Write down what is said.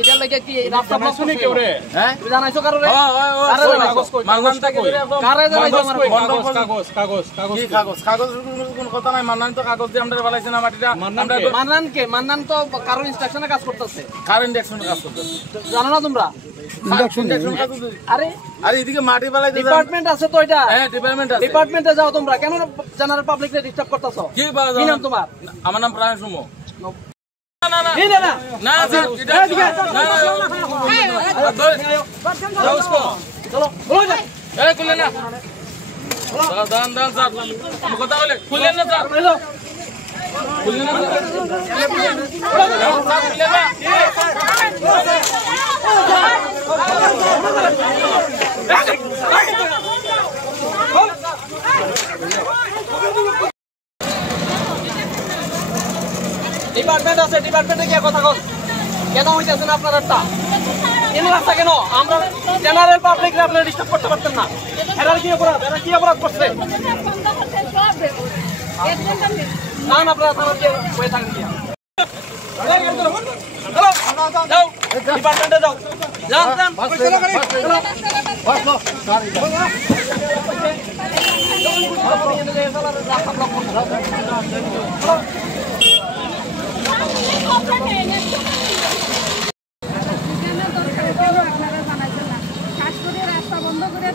এটা লাগে কি রাস্তা ব্লক শুনি কেউ রে হ্যাঁ তুমি জানাইছো কারো রে কাগজ কই মাননানটা কই কারে জানাইছো আমার কাগজ কি কাগজ কোন কথা নাই মাননান তো কাগজ দিয়ে আমরা বলাইছে না মাটিটা মাননান তো কারো ইনস্ট্রাকশনে কাজ করতেছে কারো ইনস্ট্রাকশনে কাজ করতেছে জানো না তোমরা ইনস্ট্রাকশন কাজ আরে এদিকে মাটি বালাই ডিপার্টমেন্ট আছে তো এটা হ্যাঁ ডিপার্টমেন্ট আছে ডিপার্টমেন্টে যাও তোমরা কেন জেনারেল পাবলিককে ডিস্টার্ব করতেছো কি নাম তোমার আমার নাম প্রাণ সুমো না না না না না না उसको चलो बोलो जा ए खुले ना दान सर हम কথা বলে খুলে না স্যার খুলে না ডিপার্টমেন্ট আছে ডিপার্টমেন্টে কি কথা কল কেন হইতাছেন আপনারটা কেন রাস্তা কেন আমরা জেনারেল পাবলিক রে আপনারা ডিস্টার্ব করতে পারতেন না এরা কি অপরাধ করছে না না আপনারা থানার কি হয়ে থাকেন কি যাও ডিপার্টমেন্টে যাও যান রাস্তা বন্ধ করে